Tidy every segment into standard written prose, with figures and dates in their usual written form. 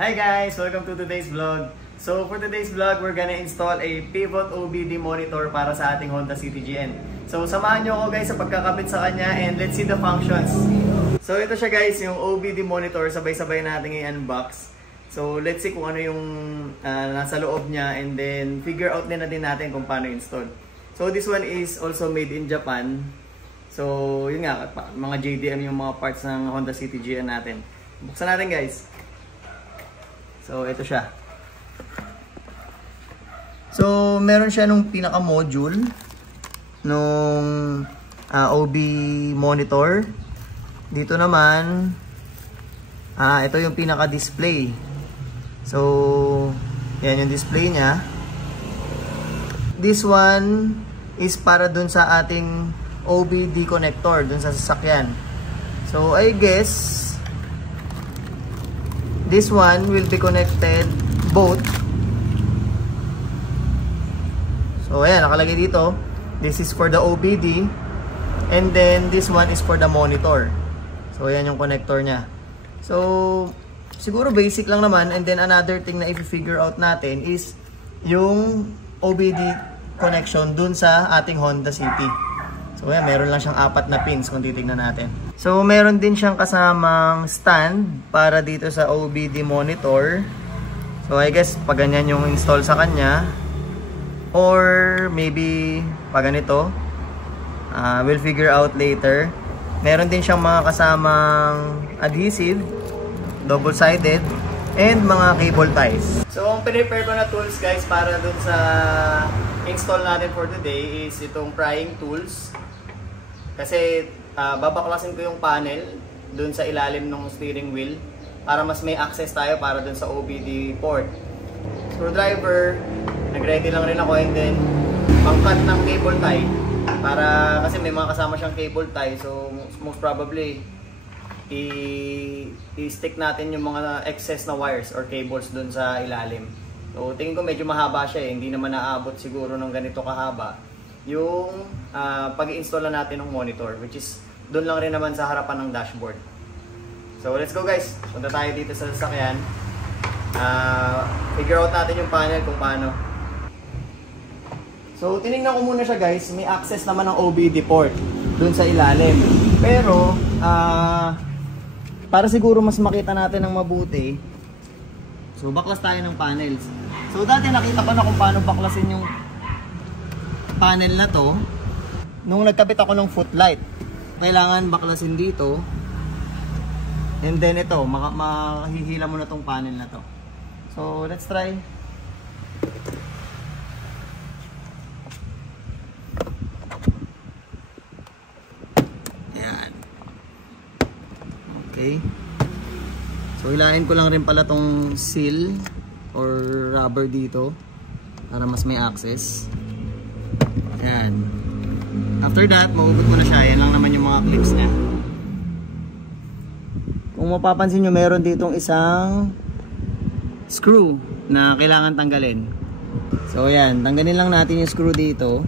Hi guys! Welcome to today's vlog. So for today's vlog, we're gonna install a pivot OBD monitor para sa ating Honda City GN. So samahan nyo ako guys sa pagkakabit sa kanya and let's see the functions. So ito siya guys, yung OBD monitor, sabay-sabay natin i-unbox. So let's see kung ano yung nasa loob niya and then figure out din natin kung paano install. So this one is also made in Japan. So yun nga, mga JDM yung mga parts ng Honda City GN natin. Buksan natin guys. So ito siya. So meron siya nung pinaka module nung OB monitor. Dito naman ito yung pinaka display. So yan yung display niya. This one is para dun sa ating OBD connector dun sa sasakyan. So I guess this one will be connected both. So ayan, nakalagay dito. This is for the OBD. And then this one is for the monitor. So ayan yung connector niya. So siguro basic lang naman. And then another thing na i-figure out natin is yung OBD connection dun sa ating Honda City. So ayan, meron lang siyang 4 na pins kung titignan natin. So meron din siyang kasamang stand para dito sa OBD monitor. So I guess pag ganyan yung install sa kanya, or maybe pag ganito, we'll figure out later. Meron din siyang mga kasamang adhesive, double-sided, and mga cable ties. So ang pinipare ko na tools guys para dun sa install natin for today is itong prying tools. Kasi babaklasin ko yung panel dun sa ilalim ng steering wheel para mas may access tayo para dun sa OBD port. Screwdriver, nag-ready lang rin ako, and then pang-cut ng cable tie para kasi may mga kasama siyang cable tie, so most probably i-stick natin yung mga excess na wires or cables dun sa ilalim. So tingin ko medyo mahaba siya hindi naman naaabot siguro ng ganito kahaba yung pag-i-install na natin ng monitor, which is doon lang rin naman sa harapan ng dashboard. So let's go guys, punta tayo dito sa sasakyan. Figure out natin yung panel kung paano. So tinignan ko muna siya guys, may access naman ng OBD port doon sa ilalim. Pero para siguro mas makita natin ng mabuti, so baklas tayo ng panels. So dati nakita ko na kung paano baklasin yung panel na to nung nagkabit ako ng footlight. Kailangan baklasin dito, and then ito mahihila mo na tong panel na to. So let's try. Yan. Okay. So hilahin ko lang rin pala tong seal or rubber dito para mas may access. Yan. After that, mauubot mo na siya. Yan lang naman yung mga clips niya. Kung mapapansin nyo, meron ditong isang screw na kailangan tanggalin. So yan, tanggalin lang natin yung screw dito.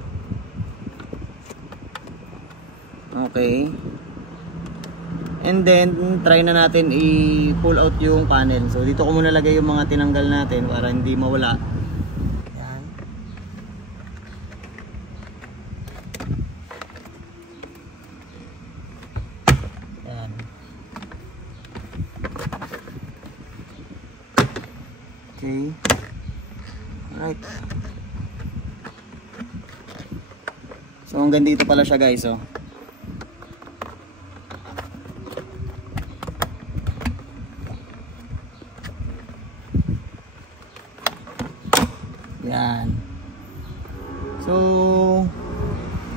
Okay. And then, try na natin i-pull out yung panel. So dito ko muna lagay yung mga tinanggal natin para hindi mawala. Okay. Alright. So hanggang dito pala siya guys, oh. Yan. So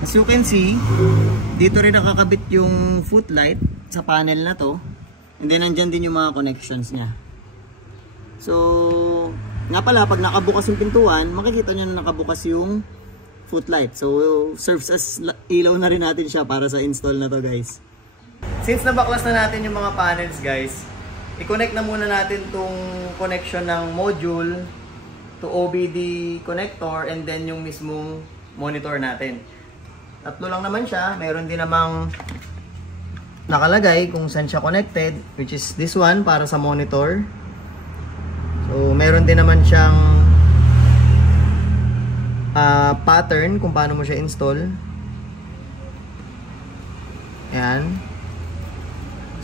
as you can see, dito rin nakakabit yung footlight sa panel na to. And then nandyan din yung mga connections niya. So, nga pala, pag nakabukas yung pintuan, makikita nyo na nakabukas yung footlight. So, serves as ilaw na rin natin siya para sa install na to guys. Since nabaklas na natin yung mga panels guys, i-connect na muna natin tong connection ng module to OBD connector and then yung mismong monitor natin. Tatlo lang naman siya. Meron din namang nakalagay kung saan siya connected, which is this one para sa monitor. So meron din naman siyang pattern kung paano mo siya install. Ayan.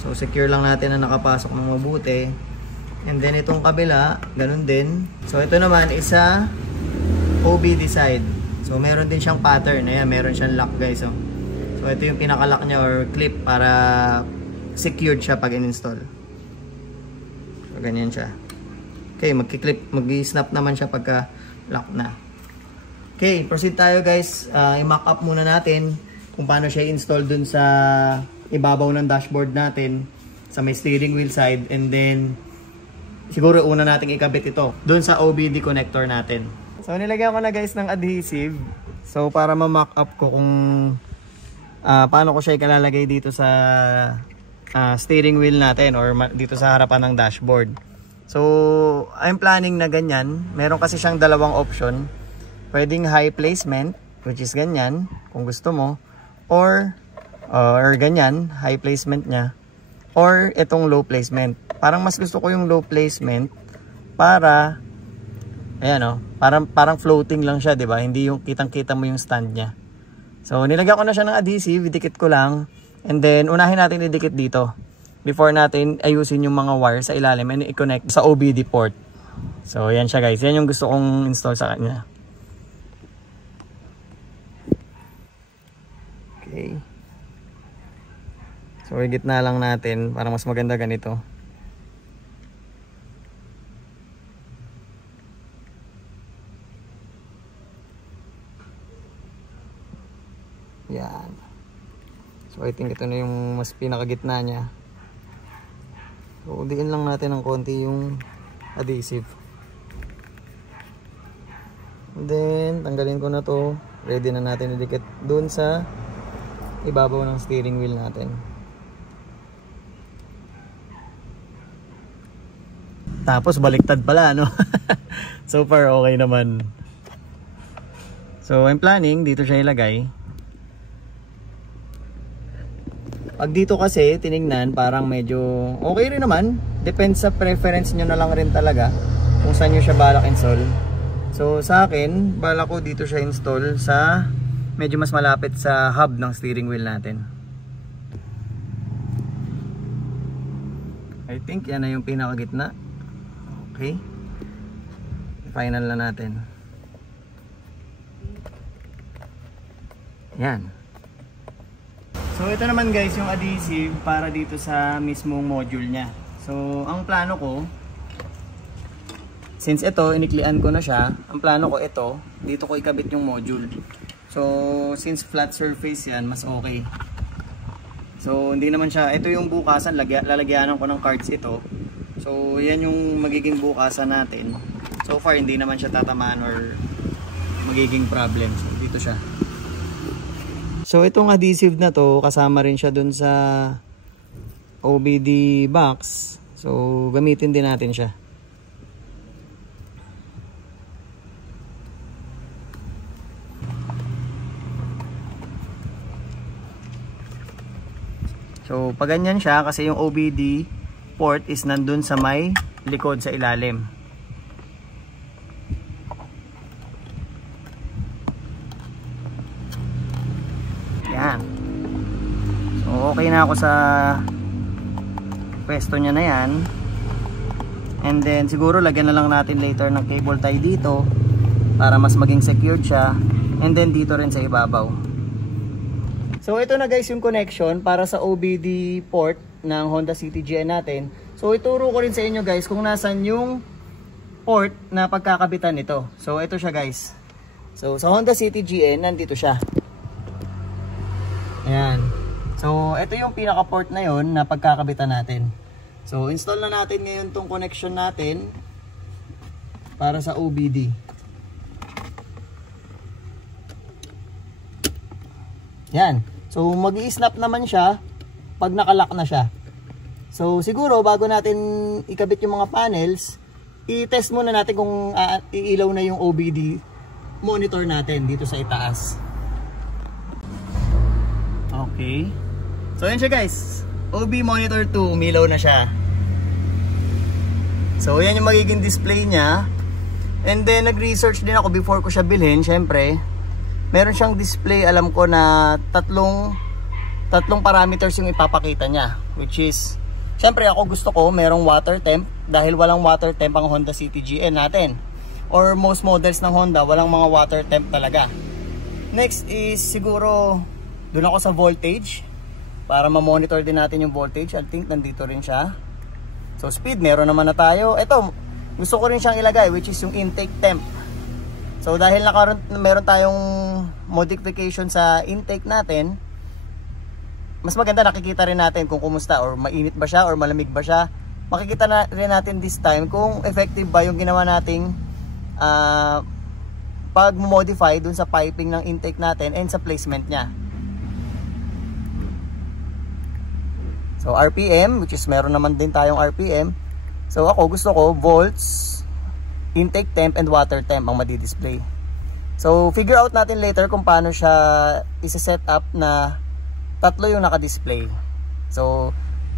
So secure lang natin na nakapasok ng mabuti. And then itong kabila, ganun din. So ito naman isa OBD side. So meron din siyang pattern. Ayan, meron siyang lock guys. Oh. So ito yung pinaka-lock niya or clip para secured siya pag in-install. So ganyan siya. Okay, mag-snap naman siya pagka lock na. Okay, proceed tayo guys. I-mock up muna natin kung paano siya install dun sa ibabaw ng dashboard natin sa may steering wheel side, and then siguro una nating ikabit ito dun sa OBD connector natin. So nilagyan ko na guys ng adhesive. So para ma-mock up ko kung paano ko siya ikalalagay dito sa steering wheel natin or dito sa harapan ng dashboard. So I'm planning na ganyan. Meron kasi siyang dalawang option. Pwedeng high placement, which is ganyan kung gusto mo, or ganyan, high placement niya, or itong low placement. Parang mas gusto ko yung low placement para ayan parang floating lang siya, 'di ba? Hindi yung kitang-kita mo yung stand niya. So nilagyan ko na siya ng adhesive, idikit ko lang, and then unahin natin idikit dito before natin ayusin yung mga wire sa ilalim and i-connect sa OBD port. So yan siya guys, yan yung gusto kong install sa kanya. Okay. So higit na lang natin para mas maganda ganito. Yan. So I think ito na yung mas pinakagitna niya. So udiin lang natin ng konti yung adhesive. And then tanggalin ko na to. Ready na natin idikit dun sa ibabaw ng steering wheel natin. Tapos baliktad pala, no? So far okay naman. So I'm planning dito siya ilagay. Pag dito kasi tinignan parang medyo okay rin naman. Depends sa preference nyo na lang rin talaga kung saan nyo siya balak install. So sa akin, balak ko dito siya install sa medyo mas malapit sa hub ng steering wheel natin. I think yan na yung pinakagitna. Okay. Final na natin. Yan. So ito naman guys yung adhesive para dito sa mismong module niya. So ang plano ko, since ito iniklian ko na siya, ang plano ko ito, dito ko ikabit yung module. So since flat surface yan, mas okay. So hindi naman siya, ito yung bukasan, lalagyanan ko ng cards ito. So yan yung magiging bukasan natin. So far hindi naman siya tatamaan or magiging problem. So dito siya. So itong adhesive na to, kasama rin siya dun sa OBD box. So gamitin din natin siya. So pag ganyan siya, kasi yung OBD port is nandun sa may likod sa ilalim. Yan. So okay na ako sa pwesto niya na yan. And then siguro lagyan na lang natin later ng cable tie dito para mas maging secured siya. And then dito rin sa ibabaw. So ito na guys yung connection para sa OBD port ng Honda City GN natin. So ituro ko rin sa inyo guys kung nasan yung port na pagkakabitan nito. So ito siya guys. So sa Honda City GN nandito siya. Ayan. So ito yung pinaka port na yon na pagkakabitan natin. So install na natin ngayon tong connection natin para sa OBD. Yan. So mag-i-snap naman siya pag nakalock na siya. So siguro bago natin ikabit yung mga panels, i-test muna natin kung iilaw na yung OBD monitor natin dito sa itaas. Okay. So yan siya guys. OB monitor 2, umilaw na siya. So yan yung magiging display niya. And then nag-research din ako before ko siya bilhin. Syempre, meron siyang display, alam ko na tatlong parameters yung ipapakita niya, which is, syempre ako gusto ko merong water temp, dahil walang water temp ang Honda City GN natin, or most models ng Honda walang mga water temp talaga. Next is siguro doon ako sa voltage, para ma-monitor din natin yung voltage. I think nandito rin siya. So speed, meron naman na tayo. Ito, gusto ko rin siyang ilagay, which is yung intake temp. So dahil meron tayong modification sa intake natin, mas maganda nakikita rin natin kung kumusta, or mainit ba siya or malamig ba siya. Makikita na rin natin this time kung effective ba yung ginawa nating pag-modify dun sa piping ng intake natin and sa placement niya. So RPM, which is meron naman din tayong RPM. So ako gusto ko volts, intake temp, and water temp ang madi-display. So figure out natin later kung paano siya isa-set up na tatlo yung naka-display. So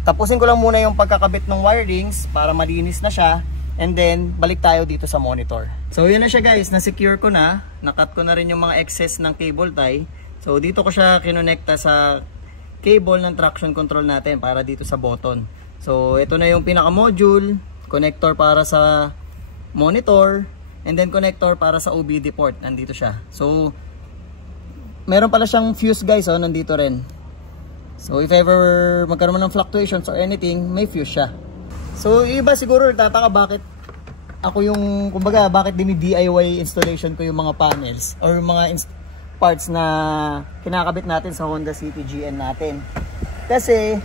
tapusin ko lang muna yung pagkakabit ng wirings para malinis na siya, and then balik tayo dito sa monitor. So yun na siya guys, na-secure ko na, nakat ko na rin yung mga excess ng cable tie. So dito ko siya kinonekta sa cable ng traction control natin para dito sa button. So ito na yung pinaka-module, connector para sa monitor, and then connector para sa OBD port. Nandito siya. So meron pala siyang fuse guys, oh, nandito rin. So if ever magkaroon ng fluctuations or anything, may fuse siya. So iba siguro nagtataka bakit ako yung, kumbaga, bakit dini-DIY installation ko yung mga panels or yung mga parts na kinakabit natin sa Honda City GN natin. Kasi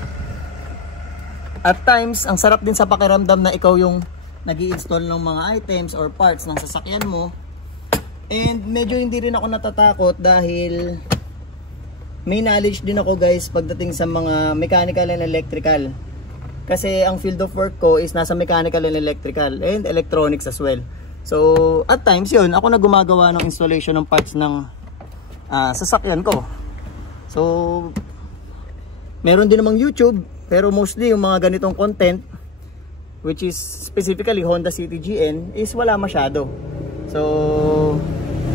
at times ang sarap din sa pakiramdam na ikaw yung nag-i-install ng mga items or parts ng sasakyan mo. And medyo hindi rin ako natatakot dahil may knowledge din ako guys pagdating sa mga mechanical and electrical. Kasi ang field of work ko is nasa mechanical and electrical and electronics as well. So at times yun, ako na gumagawa ng installation ng parts ng sasakyan ko. So meron din namang YouTube, pero mostly yung mga ganitong content, which is specifically Honda City GN, is wala masyado. So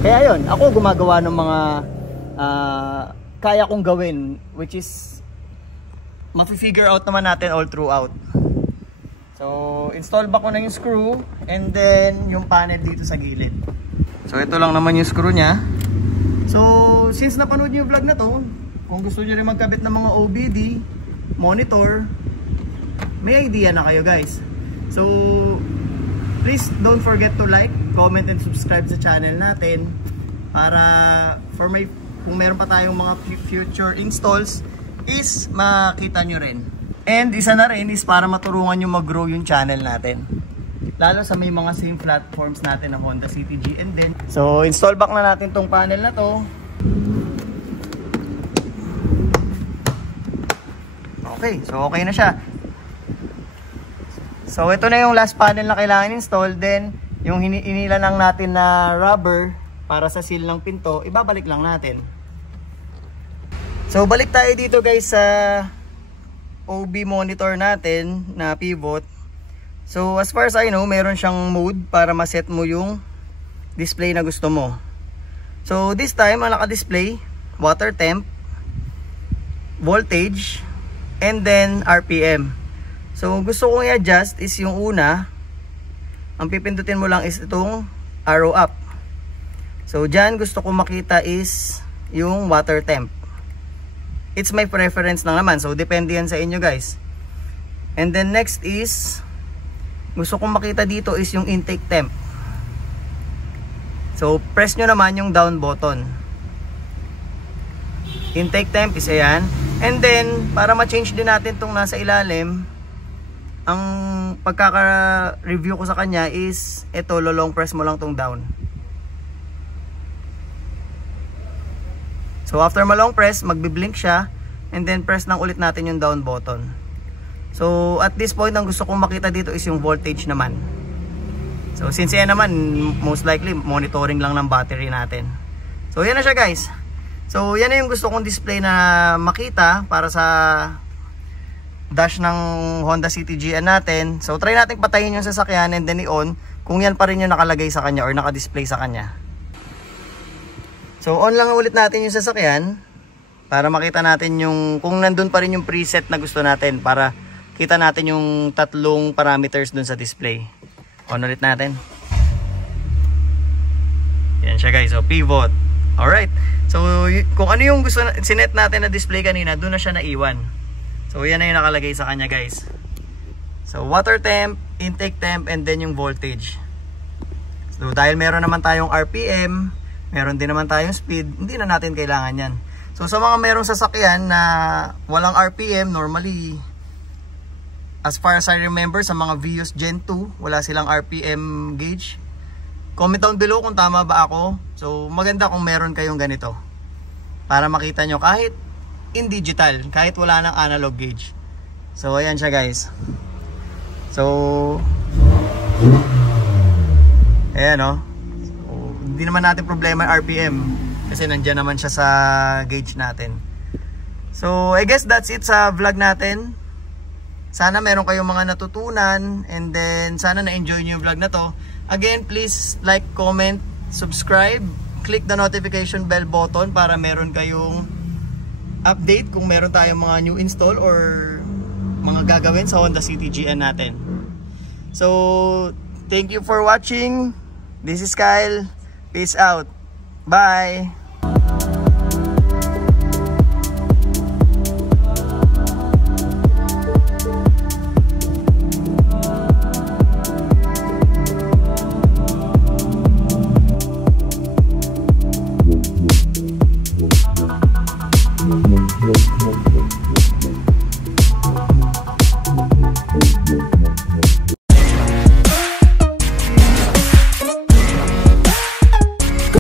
kaya yun, ako gumagawa ng mga kaya kong gawin, which is mafi-figure out naman natin all throughout. So install back ko na yung screw, and then yung panel dito sa gilid. So ito lang naman yung screw nya. So since napanood niyo yung vlog na to, kung gusto niyo rin magkabit ng mga OBD monitor, may idea na kayo guys. So please don't forget to like, comment, and subscribe sa channel natin para kung meron pa tayong mga future installs is makita nyo rin. And isa na rin is para matulungan nyo mag-grow yung channel natin, lalo sa may mga same platforms natin ng Honda City GN din. So install back na natin tong panel na to. Okay, so okay na siya. So ito na yung last panel na kailangan install. Then yung inila lang natin na rubber para sa seal ng pinto, ibabalik lang natin. So balik tayo dito guys sa OB monitor natin na pivot. So as far as I know, meron siyang mode para ma-set mo yung display na gusto mo. So this time ang naka-display, water temp, voltage, and then RPM. So gusto kong i-adjust is yung una, ang pipindutin mo lang is itong arrow up. So dyan gusto kong makita is yung water temp. It's my preference lang naman, so depende yan sa inyo guys. And then next is, gusto kong makita dito is yung intake temp. So press nyo naman yung down button. Intake temp is ayan. And then para ma-change din natin tong nasa ilalim, ang pagkaka-review ko sa kanya is ito, long press mo lang tong down. So after ma-long press, magbi-blink siya, and then press lang ulit natin yung down button. So at this point, ang gusto kong makita dito is yung voltage naman. So since yan naman, most likely monitoring lang ng battery natin. So yan na siya guys. So yan na yung gusto kong display na makita para sa dash ng Honda City GN natin. So try natin patayin yung sasakyan and then i-on kung yan pa rin yung nakalagay sa kanya or naka-display sa kanya. So on lang ulit natin yung sasakyan para makita natin yung kung nandun pa rin yung preset na gusto natin, para kita natin yung tatlong parameters dun sa display. On ulit natin. Yan siya guys, so pivot. Alright, so kung ano yung gusto sinet natin na display kanina, dun na siya naiwan. So yan na yung nakalagay sa kanya guys. So water temp, intake temp, and then yung voltage. So dahil meron naman tayong RPM, meron din naman tayong speed, hindi na natin kailangan yan. So sa mga merong sasakyan na walang RPM, normally as far as I remember sa mga Vios Gen 2, wala silang RPM gauge. Comment down below kung tama ba ako. So maganda kung meron kayong ganito para makita nyo kahit in digital, kahit wala nang analog gauge. So ayan siya guys. So ayan o. So, hindi naman natin problema yung RPM kasi nandyan naman siya sa gauge natin. So I guess that's it sa vlog natin. Sana meron kayong mga natutunan, and then sana na-enjoy nyo yung vlog na to. Again, please like, comment, subscribe, click the notification bell button para meron kayong update kung meron tayong mga new install or mga gagawin sa Honda City GN natin. So, thank you for watching. This is Kyle. Peace out. Bye!